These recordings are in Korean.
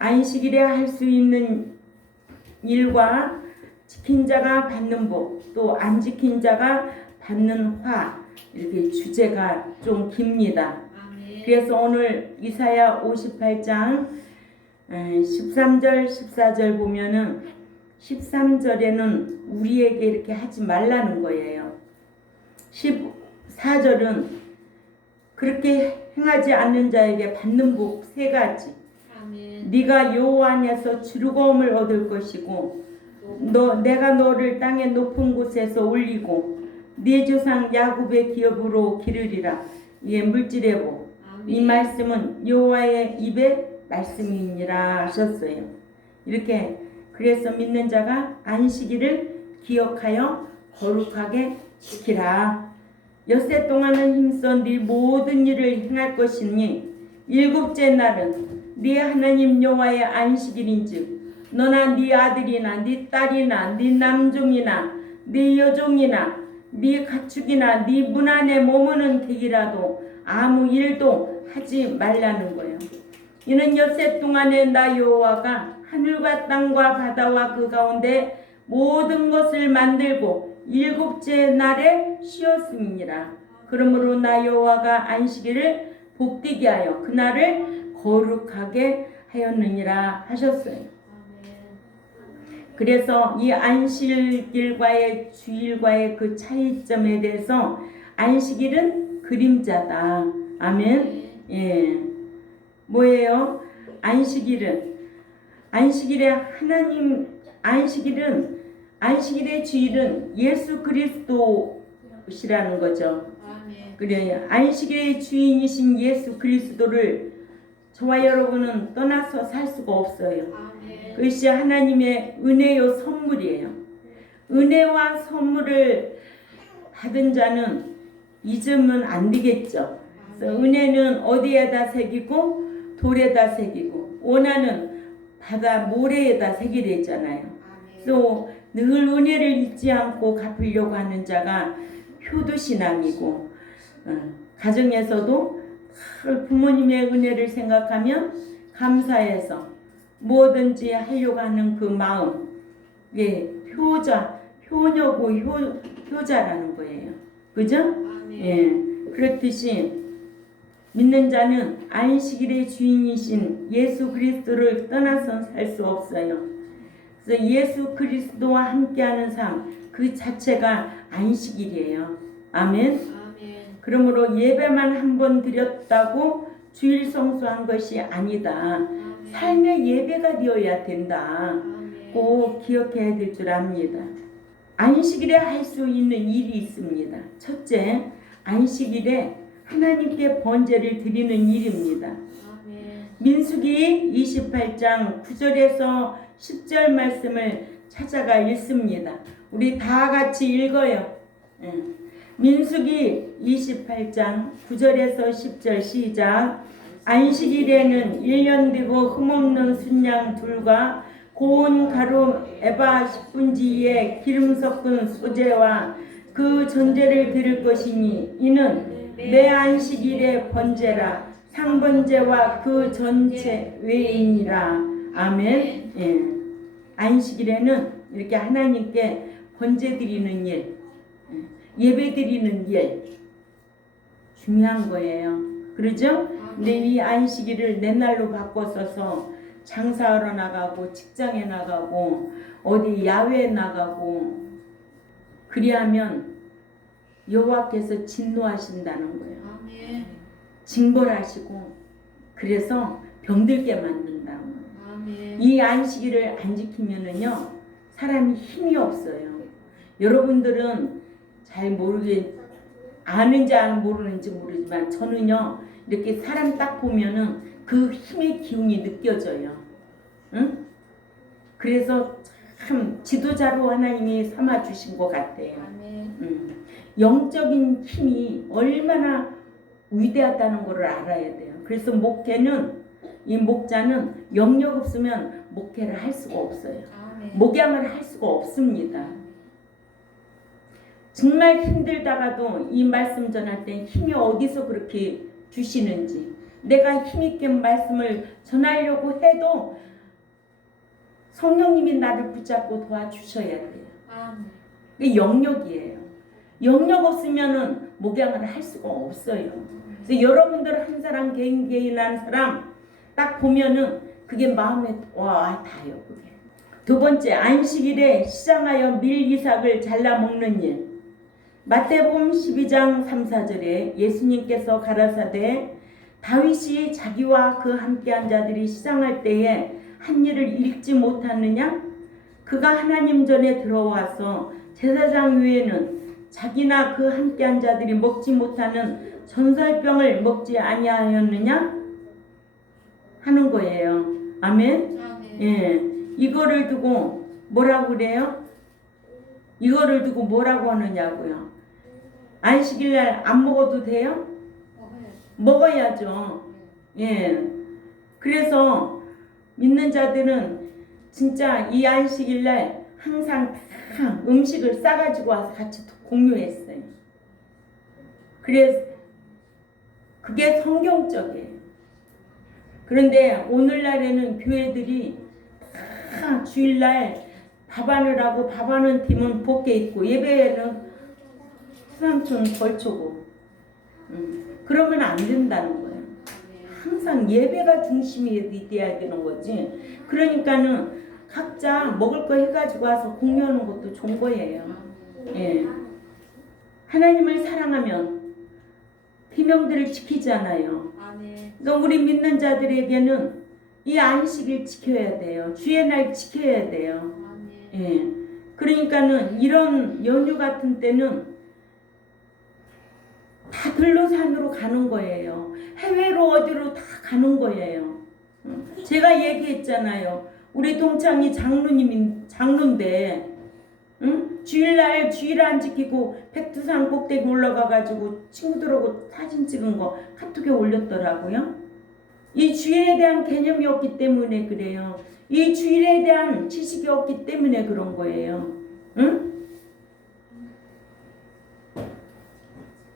안식일에 할 수 있는 일과 지킨 자가 받는 복, 또 안 지킨 자가 받는 화, 이렇게 주제가 좀 깁니다. 그래서 오늘 이사야 58장 13절 14절 보면은 13절에는 우리에게 이렇게 하지 말라는 거예요. 14절은 그렇게 행하지 않는 자에게 받는 복 세 가지. 네가 여호와 안에서 즐거움을 얻을 것이고 내가 너를 땅의 높은 곳에서 올리고 네 조상 야곱의 기업으로 기르리라. 이게 물질의 복. 이 말씀은 여호와의 입의 말씀이니라 하셨어요. 이렇게 그래서 믿는 자가 안식일을 기억하여 거룩하게 지키라. 엿새 동안은 힘써 네 모든 일을 행할 것이니 일곱째 날은 네 하나님 여호와의 안식일인즉 너나 네 아들이나 네 딸이나 네 남종이나 네 여종이나 네 가축이나 네 문 안에 머무는 객이라도 아무 일도 하지 말라는 거예요. 이는 엿새 동안에 나 여호와가 하늘과 땅과 바다와 그 가운데 모든 것을 만들고 일곱째 날에 쉬었음이니라. 그러므로 나 여호와가 안식일을 복되게 하여 그날을 거룩하게 하였느니라 하셨어요. 그래서 이 안식일과의 주일과의 그 차이점에 대해서 안식일은 그림자다. 아멘. 예. 뭐예요? 안식일의 주일은 예수 그리스도시라는 거죠. 그래요. 안식일의 주인이신 예수 그리스도를 저와 여러분은 떠나서 살 수가 없어요. 그것이 하나님의 은혜요 선물이에요. 은혜와 선물을 받은 자는 잊으면 안 되겠죠. 그래서 은혜는 어디에다 새기고 돌에다 새기고 원하는 바다 모래에다 새기려 했잖아요. 또 늘 은혜를 잊지 않고 갚으려고 하는 자가 효도신앙이고 가정에서도 부모님의 은혜를 생각하면 감사해서 뭐든지 하려고 하는 그 마음, 효녀고 효자라는 거예요. 그죠? 예. 그렇듯이 믿는 자는 안식일의 주인이신 예수 그리스도를 떠나서 살 수 없어요. 그래서 예수 그리스도와 함께하는 삶 그 자체가 안식일이에요. 아멘. 그러므로 예배만 한 번 드렸다고 주일 성수한 것이 아니다. 삶의 예배가 되어야 된다. 꼭 기억해야 될 줄 압니다. 안식일에 할 수 있는 일이 있습니다. 첫째, 안식일에 하나님께 번제를 드리는 일입니다. 민수기 28장 9절에서 10절 말씀을 찾아가 읽습니다. 우리 다 같이 읽어요. 민수기 28장 9절에서 10절 시작. 안식일에는 1년 되고 흠없는 순양 둘과 고운 가루 에바 10분지에 기름 섞은 소제와 그 전제를 드릴 것이니 이는 내 안식일의 번제라. 상번제와 그 전체 외이니라. 아멘. 예. 안식일에는 이렇게 하나님께 번제 드리는 일, 예배 드리는 일 중요한 거예요. 그러죠? 근데 이 안식일을 내 날로 바꿔서서 장사하러 나가고 직장에 나가고 어디 야외에 나가고 그리하면 여호와께서 진노하신다는 거예요. 징벌하시고 그래서 병들게 만든다는 거예요. 이 안식일을 안 지키면은요 사람이 힘이 없어요. 여러분들은 잘 아는지 안 모르는지 모르지만 저는요 이렇게 사람 딱 보면은 그 힘의 기운이 느껴져요. 응? 그래서 참 지도자로 하나님이 삼아 주신 것 같아요. 영적인 힘이 얼마나 위대하다는 것을 알아야 돼요. 그래서 이 목자는 영역 없으면 목회를 할 수가 없어요. 목양을 할 수가 없습니다. 정말 힘들다가도 이 말씀 전할 때 힘이 어디서 그렇게 주시는지 내가 힘있게 말씀을 전하려고 해도 성령님이 나를 붙잡고 도와주셔야 돼요. 이게 영역이에요. 영역 없으면은 목양을 할 수가 없어요. 그래서 여러분들 한 사람 개인 한 사람 딱 보면은 그게 마음에 와 닿아요. 그게. 두 번째, 안식일에 시장하여 밀 이삭을 잘라 먹는 일. 마태복음 12장 3, 4절에 예수님께서 가라사대 다윗이 자기와 그 함께한 자들이 시장할 때에 한 일을 읽지 못하느냐? 그가 하나님 전에 들어와서 제사장 외에는 자기나 그 함께한 자들이 먹지 못하는 전설병을 먹지 아니하였느냐? 하는 거예요. 아멘? 예. 이거를 두고 뭐라고 그래요? 이거를 두고 뭐라고 하느냐고요? 안식일날 안 먹어도 돼요? 먹어야죠. 예. 그래서 믿는 자들은 진짜 이 안식일날 항상 다 음식을 싸가지고 와서 같이 공유했어요. 그래서 그게 성경적이에요. 그런데 오늘날에는 교회들이 다 주일날 밥하느라고 밥하는 팀은 밖에 있고 예배는 후삼촌 걸쳐고 그러면 안 된다는 거예요. 항상 예배가 중심이 돼야 되는 거지. 그러니까는 각자 먹을 거 해가지고 와서 공유하는 것도 좋은 거예요. 예. 하나님을 사랑하면 계명들을 지키잖아요. 그러니까 우리 믿는 자들에게는 이 안식일 지켜야 돼요. 주의 날 지켜야 돼요. 예. 그러니까는 이런 연휴 같은 때는 다 들로산으로 가는 거예요. 해외로 어디로 다 가는 거예요. 제가 얘기했잖아요. 우리 동창이 장로인데 주일날 주일 안 지키고 백두산 꼭대기 올라가가지고 친구들하고 사진 찍은 거 카톡에 올렸더라고요. 이 주일에 대한 개념이 없기 때문에 그래요. 이 주일에 대한 지식이 없기 때문에 그런 거예요. 응?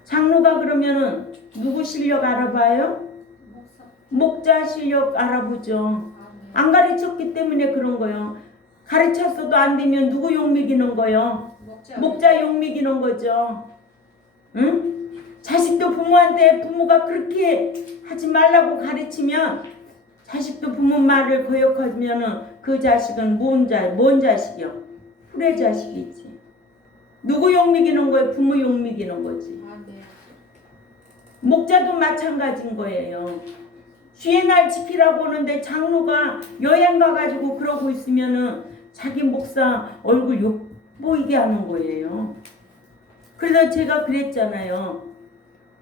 장로가 그러면은 누구 실력 알아봐요? 목자 실력 알아보죠. 안 가르쳤기 때문에 그런 거예요. 가르쳤어도 안 되면 누구 욕먹이는 거예요? 목자 욕먹이는 거죠. 응? 자식도 부모한테 부모가 그렇게 하지 말라고 가르치면 자식도 부모 말을 거역하면은 그 자식은 뭔 자식이요? 후레 자식이지. 누구 욕먹이는 거예요? 부모 욕먹이는 거지. 목자도 마찬가지인 거예요. 주의 날 지키라고 하는데 장로가 여행 가가지고 그러고 있으면은 자기 목사 얼굴 욕 보이게 하는 거예요. 그래서 제가 그랬잖아요.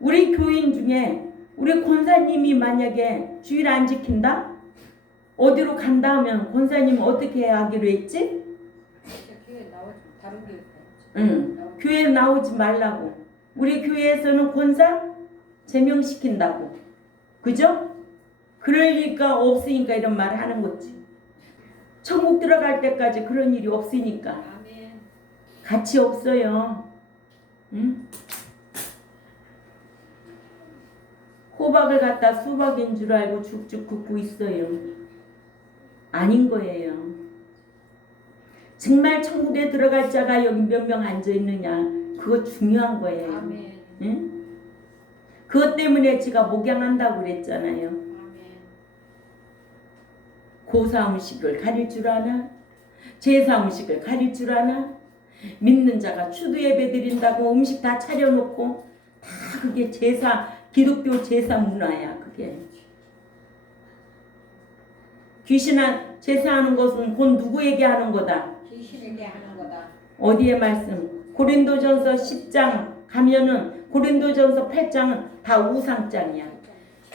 우리 교인 중에 우리 권사님이 만약에 주일 안 지킨다? 어디로 간다 하면 권사님 어떻게 하기로 했지? 교회 나오지 말라고. 우리 교회에서는 권사 제명시킨다고. 그죠? 그러니까 없으니까 이런 말 하는 거지. 천국 들어갈 때까지 그런 일이 없으니까. 같이 없어요. 응? 호박을 갖다 수박인 줄 알고 죽죽 굽고 있어요. 아닌 거예요. 정말 천국에 들어갈 자가 여기 몇 명 앉아 있느냐. 그거 중요한 거예요. 응? 그것 때문에 제가 목양한다고 그랬잖아요. 고사 음식을 가릴 줄 아나? 제사 음식을 가릴 줄 아나? 믿는 자가 추도 예배 드린다고 음식 다 차려놓고 다 그게 제사, 기독교 제사 문화야. 그게 귀신한 제사하는 것은 곧 누구에게 하는 거다? 귀신에게 하는 거다. 어디에 말씀? 고린도전서 10장 가면은 고린도전서 8장은 다 우상장이야.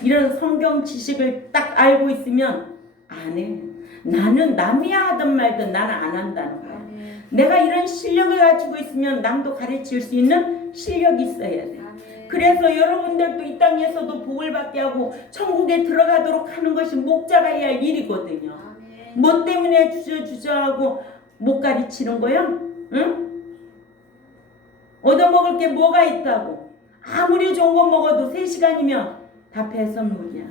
이런 성경 지식을 딱 알고 있으면 안 해. 나는 남이 하든 말든 나는 안 한다는 거야. 내가 이런 실력을 가지고 있으면 남도 가르칠 수 있는 실력이 있어야 돼. 그래서 여러분들도 이 땅에서도 복을 받게 하고 천국에 들어가도록 하는 것이 목자가 해야 할 일이거든요. 뭐 때문에 주저하고 못 가르치는 거야? 응? 얻어먹을 게 뭐가 있다고. 아무리 좋은 거 먹어도 3시간이면 다 배설물이야.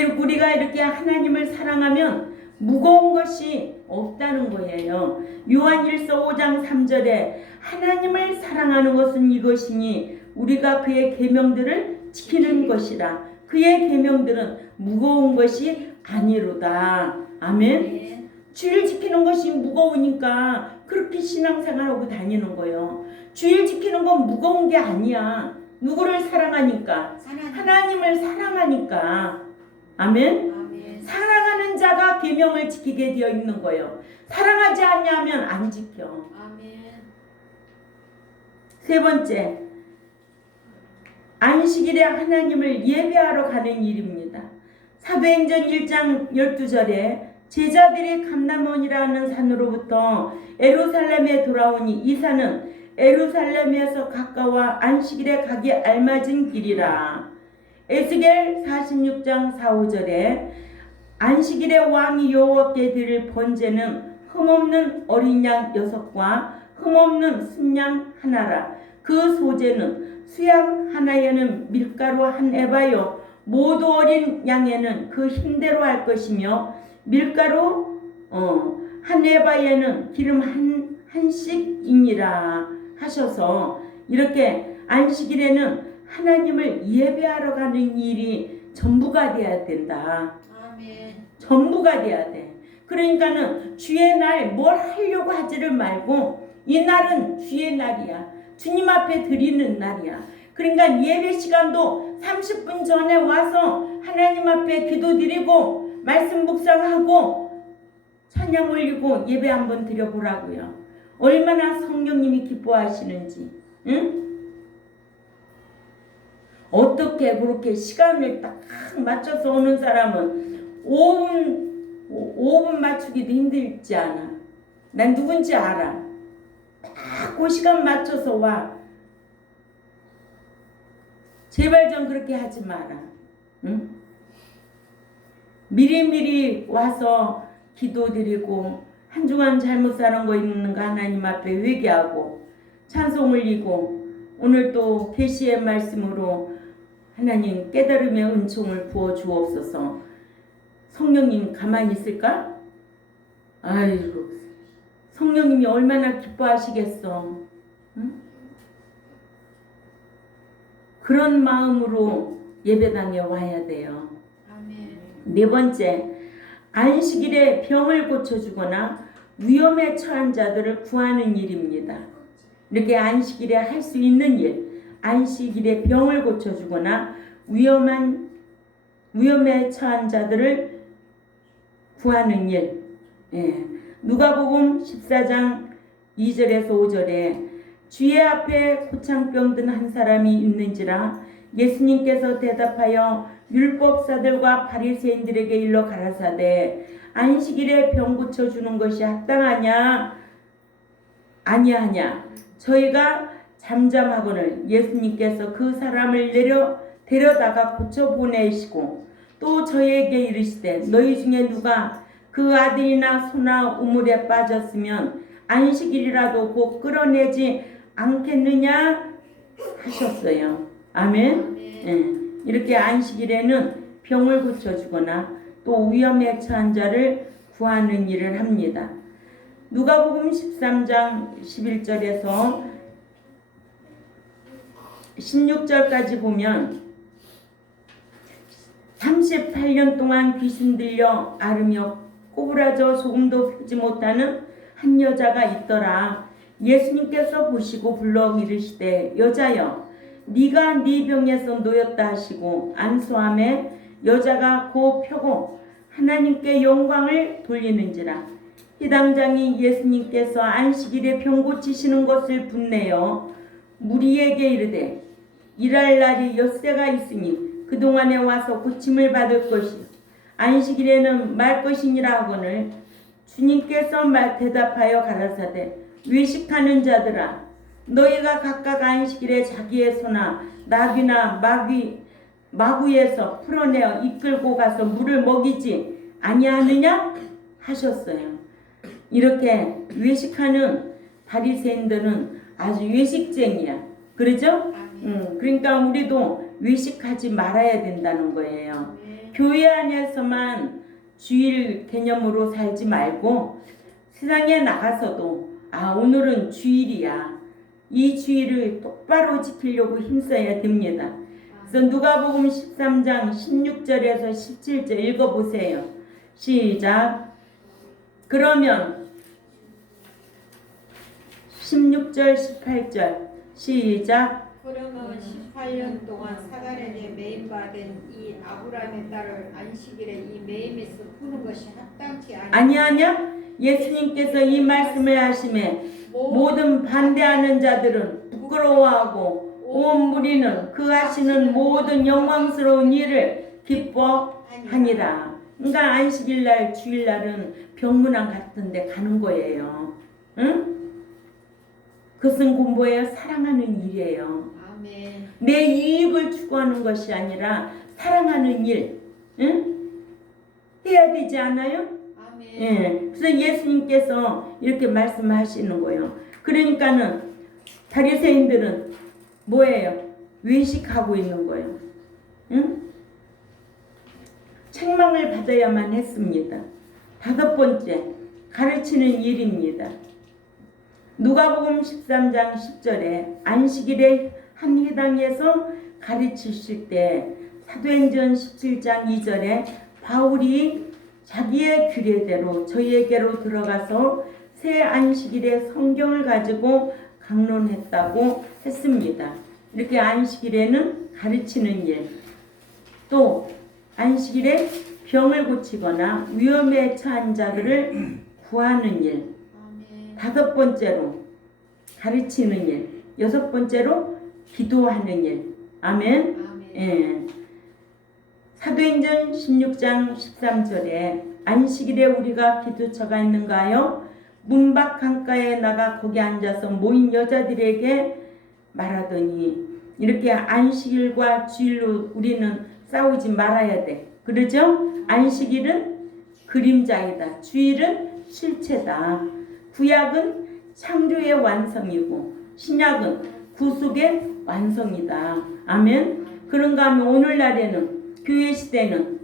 우리가 이렇게 하나님을 사랑하면 무거운 것이 없다는 거예요. 요한일서 5장 3절에 하나님을 사랑하는 것은 이것이니 우리가 그의 계명들을 지키는 것이라. 그의 계명들은 무거운 것이 아니로다. 아멘. 주일 지키는 것이 무거우니까 그렇게 신앙생활하고 다니는 거예요. 주일 지키는 건 무거운 게 아니야. 누구를 사랑하니까? 하나님을 사랑하니까. 아멘. 사랑하는 자가 계명을 지키게 되어 있는 거예요. 사랑하지 않냐면 안 지켜. 아멘. 세 번째, 안식일에 하나님을 예배하러 가는 일입니다. 사도행전 1장 12절에 제자들이 감람원이라는 산으로부터 에루살렘에 돌아오니 이 산은 에루살렘에서 가까워 안식일에 가기 알맞은 길이라. 에스겔 46장 4, 5절에 안식일에 왕이 여호와께 드릴 번제는 흠없는 어린 양 6과 흠없는 순양 하나라. 그 소제는 수양 하나에는 밀가루 한 에바요 모두 어린 양에는 그 힘대로 할 것이며 밀가루 한 에바에는 기름 한씩이니라 하셔서 이렇게 안식일에는 하나님을 예배하러 가는 일이 전부가 돼야 된다. 아멘. 전부가 돼야 돼. 그러니까는 주의 날 뭘 하려고 하지를 말고 이 날은 주의 날이야. 주님 앞에 드리는 날이야. 그러니까 예배 시간도 30분 전에 와서 하나님 앞에 기도드리고 말씀 묵상하고 찬양 올리고 예배 한번 드려보라고요. 얼마나 성령님이 기뻐하시는지. 응? 어떻게 그렇게 시간을 딱 맞춰서 오는 사람은 5분 맞추기도 힘들지 않아. 난 누군지 알아. 딱 그 시간 맞춰서 와. 제발 좀 그렇게 하지 마라. 응? 미리미리 와서 기도드리고 한 주간 잘못 사는 거 있는 거 하나님 앞에 회개하고 찬송 올리고 오늘 또 계시의 말씀으로 하나님 깨달음의 은총을 부어 주옵소서. 성령님 가만히 있을까? 아이고 성령님이 얼마나 기뻐하시겠어. 응? 그런 마음으로 예배당에 와야 돼요. 아멘. 네 번째, 안식일에 병을 고쳐주거나 위험에 처한 자들을 구하는 일입니다. 이렇게 안식일에 할 수 있는 일, 안식일에 병을 고쳐주거나 위험에 처한 자들을 구하는 일. 예. 누가복음 14장 2절에서 5절에 주의 앞에 고창병 든 한 사람이 있는지라 예수님께서 대답하여 율법사들과 바리새인들에게 일러 가라사대 안식일에 병 고쳐주는 것이 합당하냐 아니하냐. 저희가 잠잠하거늘 예수님께서 그 사람을 데려다가 고쳐 보내시고 또 저희에게 이르시되 너희 중에 누가 그 아들이나 소나 우물에 빠졌으면 안식일이라도 곧 끌어내지 않겠느냐 하셨어요. 아멘. 예. 이렇게 안식일에는 병을 고쳐주거나 또 위험에 처한 자를 구하는 일을 합니다. 누가복음 13장 11절에서 16절까지 보면 38년 동안 귀신 들려 앓으며 꼬부라져 조금도 펴지 못하는 한 여자가 있더라. 예수님께서 보시고 불러 이르시되 여자여 네가 네 병에서 놓였다 하시고 안수함에 여자가 곧 펴고 하나님께 영광을 돌리는지라. 희당장이 예수님께서 안식일에 병 고치시는 것을 분내어 무리에게 이르되 일할 날이 엿새가 있으니 그동안에 와서 고침을 받을 것이요 안식일에는 말 것이니라 하거늘 주님께서 대답하여 가라사대 외식하는 자들아 너희가 각각 안식일에 자기의 소나 나귀나 마구에서 풀어내어 이끌고 가서 물을 먹이지 아니하느냐 하셨어요. 이렇게 외식하는 바리새인들은 아주 외식쟁이야. 그러죠? 그러니까 우리도 외식하지 말아야 된다는 거예요. 교회 안에서만 주일 개념으로 살지 말고 세상에 나가서도 오늘은 주일이야. 이 주일을 똑바로 지키려고 힘써야 됩니다. 그래서 누가복음 13장 16절에서 17절 읽어보세요. 시작. 그러면 16절 18절 시작. 그러면 18년 동안 사가랴에 매임받은 이 아브라함의 딸을 안식일에 이 매임에서 푸는 것이 합당치 아니하냐? 예수님께서 이 말씀을 하심에 모든 반대하는 자들은 부끄러워하고 온 무리는 그 하시는 모든 영광스러운 일을 기뻐하니라. 그러니까 안식일날 주일날은 병문안 같은 데 가는 거예요. 응? 그것은 공부예요. 사랑하는 일이에요. 아멘. 내 이익을 추구하는 것이 아니라 사랑하는 일, 응? 해야 되지 않아요? 아멘. 예. 그래서 예수님께서 이렇게 말씀하시는 거예요. 그러니까는 바리새인들은 뭐예요? 외식하고 있는 거예요. 응? 책망을 받아야만 했습니다. 5번째, 가르치는 일입니다. 누가복음 13장 10절에 안식일에 한 회당에서 가르치실 때 사도행전 17장 2절에 바울이 자기의 규례대로 저희에게로 들어가서 새 안식일에 성경을 가지고 강론했다고 했습니다. 이렇게 안식일에는 가르치는 일, 또 안식일에 병을 고치거나 위험에 처한 자들을 구하는 일, 5번째로 가르치는 일, 6번째로 기도하는 일. 아멘. 예. 사도행전 16장 13절에 안식일에 우리가 기도처가 있는가요? 문밖 강가에 나가 거기 앉아서 모인 여자들에게 말하더니, 이렇게 안식일과 주일로 우리는 싸우지 말아야 돼. 그러죠? 안식일은 그림자이다. 주일은 실체다. 구약은 창조의 완성이고 신약은 구속의 완성이다. 아멘. 그런가 하면 오늘날에는 교회 시대는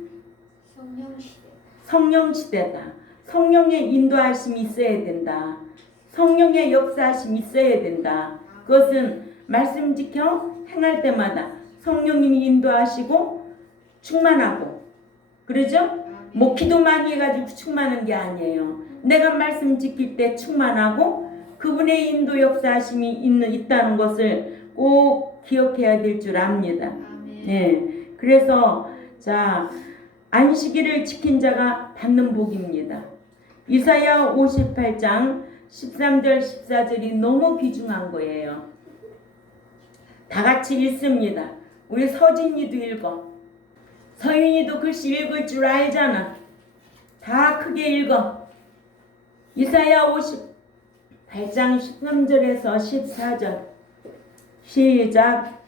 성령 시대다. 성령의 인도하심이 있어야 된다. 성령의 역사하심이 있어야 된다. 그것은 말씀 지켜 행할 때마다 성령님이 인도하시고 충만하고, 그러죠? 뭐 기도 많이 해가지고 충만한 게 아니에요. 내가 말씀 지킬 때 충만하고 그분의 인도 역사하심이 있다는 것을 꼭 기억해야 될 줄 압니다. 네. 그래서 자, 안식일을 지킨 자가 받는 복입니다. 이사야 58장 13절 14절이 너무 귀중한 거예요. 다 같이 읽습니다. 우리 서진이도 읽어. 서윤이도 글씨 읽을 줄 알잖아. 다 크게 읽어. 이사야 58장 13절에서 14절 시작.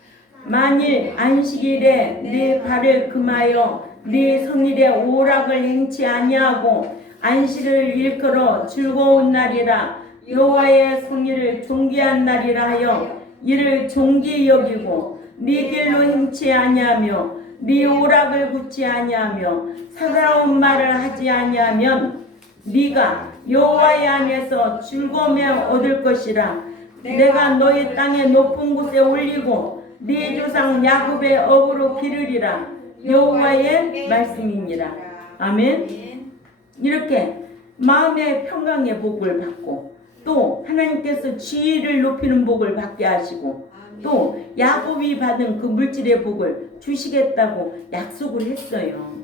만일 안식일에 네 발을 금하여 네 성일에 오락을 행치 아니하고 안식을 일컬어 즐거운 날이라 여호와의 성일을 존귀한 날이라 하여 이를 존귀히 여기고 네 길로 행치 아니하며 네 오락을 굳지 아니하며 사사로운 말을 하지 아니하면 네가 여호와의 안에서 즐거움을 얻을 것이라. 내가 너희 땅의 높은 곳에 올리고 네 조상 야곱의 업으로 기르리라. 여호와의 말씀이니라. 아멘. 이렇게 마음의 평강의 복을 받고 또 하나님께서 지위를 높이는 복을 받게 하시고 또 야곱이 받은 그 물질의 복을 주시겠다고 약속을 했어요.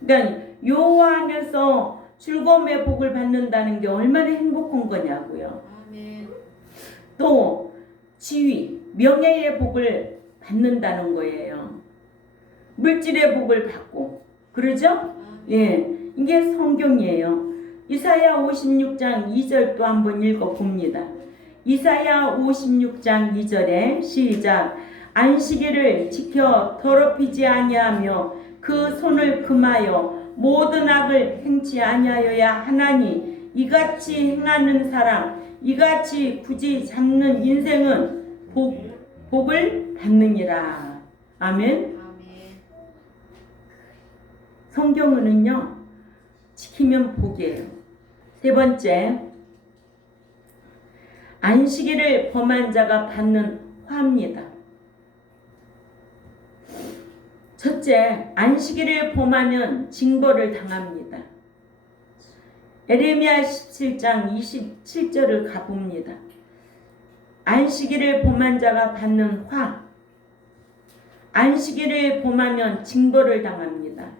그러니까 여호와 안에서 즐거움의 복을 받는다는 게 얼마나 행복한 거냐고요. 또 지위, 명예의 복을 받는다는 거예요. 물질의 복을 받고, 그러죠? 예, 이게 성경이에요. 이사야 56장 2절 또 한번 읽어봅니다. 이사야 56장 2절에 시작. 안식일을 지켜 더럽히지 아니하며 그 손을 금하여 모든 악을 행치 아니하여야 하나니 이같이 행하는 사람, 이같이 굳이 잡는 인생은 복을 받느니라. 아멘. 성경은요 지키면 복이에요. 세 번째, 안식일을 범한 자가 받는 화입니다. 첫째, 안식일을 범하면 징벌을 당합니다. 에레미야 17장 27절을 가봅니다. 안식일을 범한 자가 받는 화. 안식일을 범하면 징벌을 당합니다.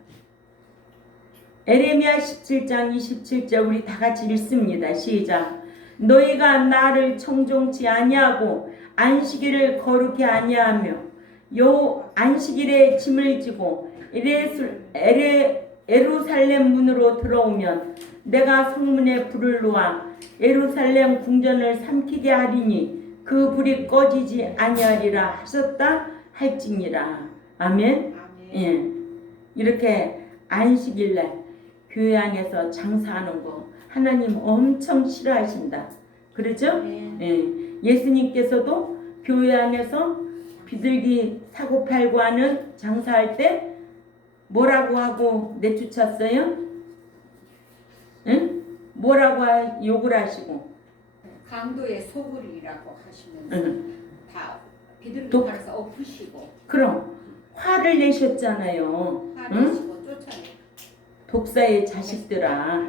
에레미야 17장 27절 우리 다 같이 읽습니다. 시작. 너희가 나를 청종치 아니하고 안식일을 거룩히 아니하며 요 안식일에 짐을 지고 예루살렘 문으로 들어오면 내가 성문에 불을 놓아 예루살렘 궁전을 삼키게 하리니 그 불이 꺼지지 아니하리라 하셨다 할지니라. 아멘. 예. 이렇게 안식일날 교회 안에서 장사하는 거 하나님 엄청 싫어하신다. 그러죠? 예. 예수님께서도 교회 안에서 비둘기 사고 팔고 하는 장사할 때 뭐라고 하고 내쫓았어요? 응? 뭐라고 욕을 하시고 강도의 소굴이라고 하시면서 다 비둘기 팔아서 엎으시고 그럼 화를 내셨잖아요. 화내시고 쫓아내고 독사의 자식들아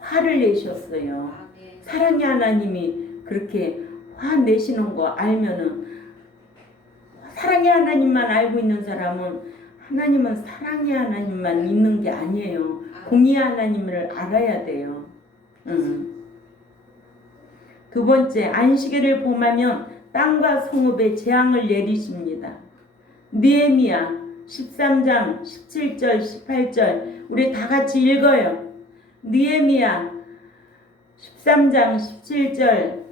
화를 내셨어요. 사랑의 하나님이 그렇게 화내시는 거 알면은 사랑의 하나님만 알고 있는 사람은 하나님은 사랑의 하나님만 믿는 게 아니에요. 공의의 하나님을 알아야 돼요. 두 번째, 안식일을 범하면 땅과 성읍에 재앙을 내리십니다. 느헤미야 13장 17절 18절 우리 다 같이 읽어요. 느헤미야 13장 17절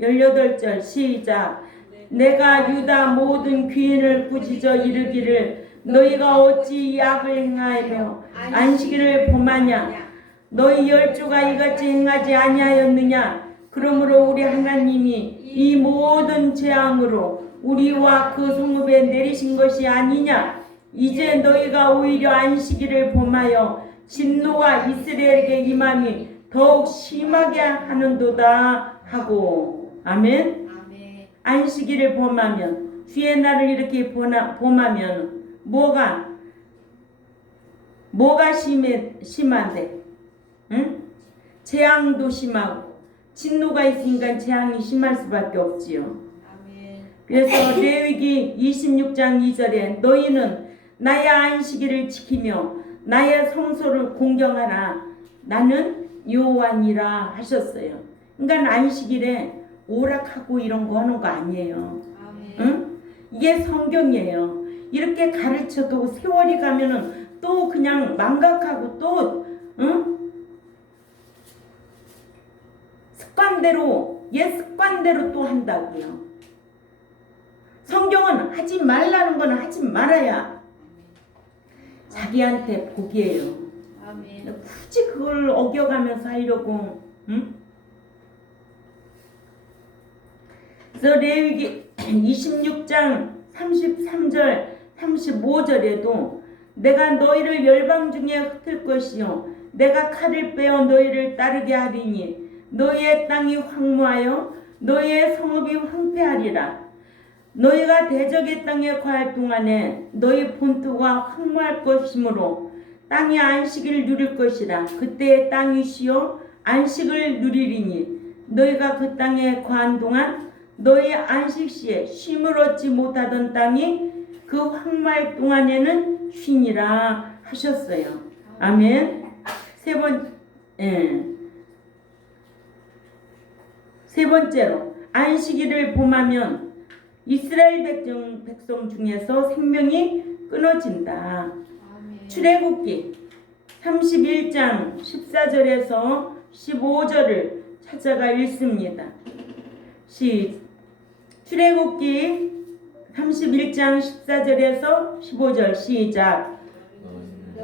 18절 시작. 내가 유다 모든 귀인을 꾸짖어 이르기를 너희가 어찌 이 악을 행하며 안식일을 범하냐. 너희 열조가 이같이 행하지 아니하였느냐. 그러므로 우리 하나님이 이 모든 재앙으로 우리와 그 성읍에 내리신 것이 아니냐. 이제 너희가 오히려 안식일을 범하여 진노가 이스라엘에게 임함이 더욱 심하게 하는도다 하고. 아멘. 안식일을 범하면 주의 날을 이렇게 범하면 뭐가 심한데? 응? 재앙도 심하고 진노가 있으니까 재앙이 심할 수밖에 없지요. 그래서 레위기 26장 2절에 너희는 나의 안식일을 지키며 나의 성소를 공경하라. 나는 여호와니라 하셨어요. 그러니까 안식일에 오락하고 이런 거 하는 거 아니에요. 응? 이게 성경이에요. 이렇게 가르쳐도 세월이 가면은 또 그냥 망각하고 또 습관대로 옛 습관대로 또 한다고요. 성경은 하지 말라는 건 하지 말아야 자기한테 복이에요. 굳이 그걸 어겨가면서 하려고. 응? 그래서 레위기 26장 33절 35절에도 내가 너희를 열방 중에 흩을 것이요 내가 칼을 빼어 너희를 따르게 하리니 너희의 땅이 황무하여 너희의 성읍이 황폐하리라. 너희가 대적의 땅에 거할 동안에 너희 본토가 황무할 것이므로 땅이 안식을 누릴 것이라. 그때 땅이 쉬어 안식을 누리리니 너희가 그 땅에 거한 동안 너희 안식시에 쉼을 얻지 못하던 땅이 그 황무할 동안에는 쉬니라 하셨어요. 아멘. 세 번째로 안식일을 범하면 이스라엘 백성 중에서 생명이 끊어진다. 출애굽기 31장 14절에서 15절을 찾아가 읽습니다. 출애굽기 31장 14절에서 15절 시작.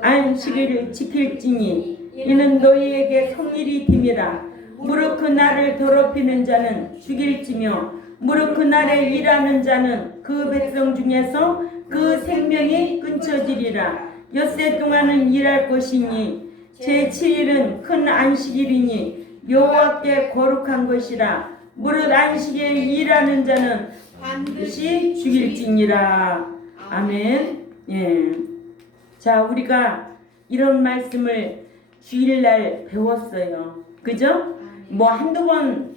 안식일을 지킬지니 이는 너희에게 성일이 됨이라. 무릇 그 날을 더럽히는 자는 죽일지며 무릇 그 날에 일하는 자는 그 백성 중에서 그 생명이 끊쳐지리라. 엿새 동안은 일할 것이니 제7일은 큰 안식일이니 여호와께 거룩한 것이라. 무릇 안식에 일하는 자는 반드시 죽일지니라. 아멘. 예. 자, 우리가 이런 말씀을 주일날 배웠어요. 그죠? 뭐 한두 번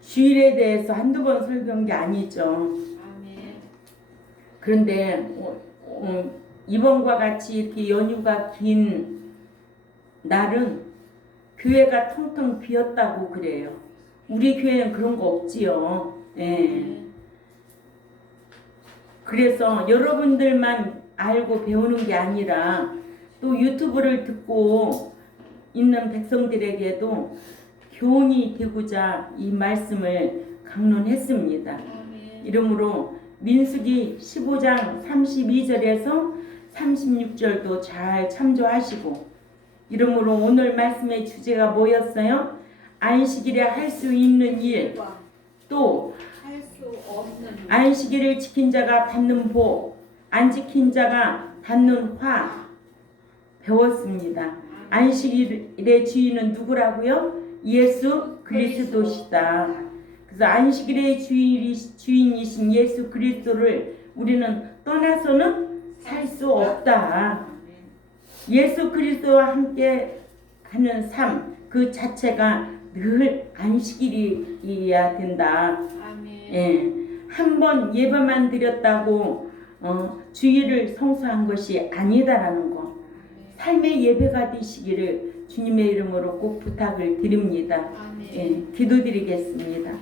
주일에 대해서 한두 번 설교한 게 아니죠. 그런데 이번과 같이 이렇게 연휴가 긴 날은 교회가 텅텅 비었다고 그래요. 우리 교회는 그런 거 없지요. 예. 그래서 여러분들만 알고 배우는 게 아니라 또 유튜브를 듣고 있는 백성들에게도 교훈이 되고자 이 말씀을 강론했습니다. 이러므로 민수기 15장 32절에서 36절도 잘 참조하시고, 이러므로 오늘 말씀의 주제가 뭐였어요? 안식일에 할 수 있는 일, 또 할 수 없는 안식일을 지킨 자가 받는 복, 안 지킨 자가 받는 화 배웠습니다. 안식일의 주인은 누구라고요? 예수 그리스도시다. 그래서 안식일의 주인이신 예수 그리스도를 우리는 떠나서는 살 수 없다. 예수 그리스도와 함께 하는 삶 그 자체가 늘 안식일이어야 된다. 예, 한번 예배만 드렸다고 주일을 성수한 것이 아니다라는 거. 삶의 예배가 되시기를 주님의 이름으로 꼭 부탁을 드립니다. 예, 기도드리겠습니다.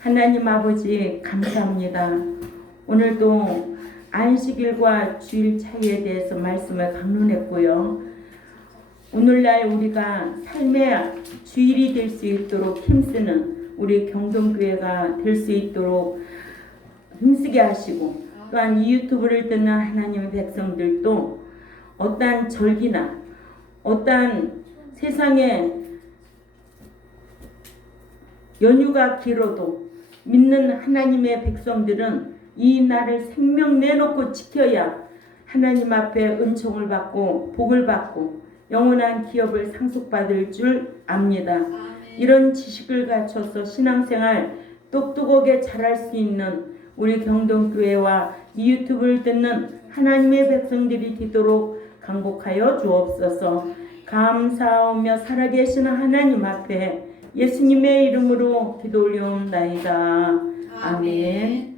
하나님 아버지 감사합니다. 오늘도 안식일과 주일 차이에 대해서 말씀을 강론했고요. 오늘날 우리가 삶의 주일이 될 수 있도록 힘쓰는 우리 경동교회가 될 수 있도록 힘쓰게 하시고, 또한 이 유튜브를 듣는 하나님의 백성들도 어떠한 절기나 어떠한 세상에 연휴가 길어도 믿는 하나님의 백성들은 이 날을 생명 내놓고 지켜야 하나님 앞에 은총을 받고 복을 받고 영원한 기업을 상속받을 줄 압니다. 이런 지식을 갖춰서 신앙생활 똑똑하게 잘할 수 있는 우리 경동교회와 이 유튜브를 듣는 하나님의 백성들이 되도록 간곡하여 주옵소서. 감사하며 살아계시는 하나님 앞에 예수님의 이름으로 기도 올려옵나이다. 아멘.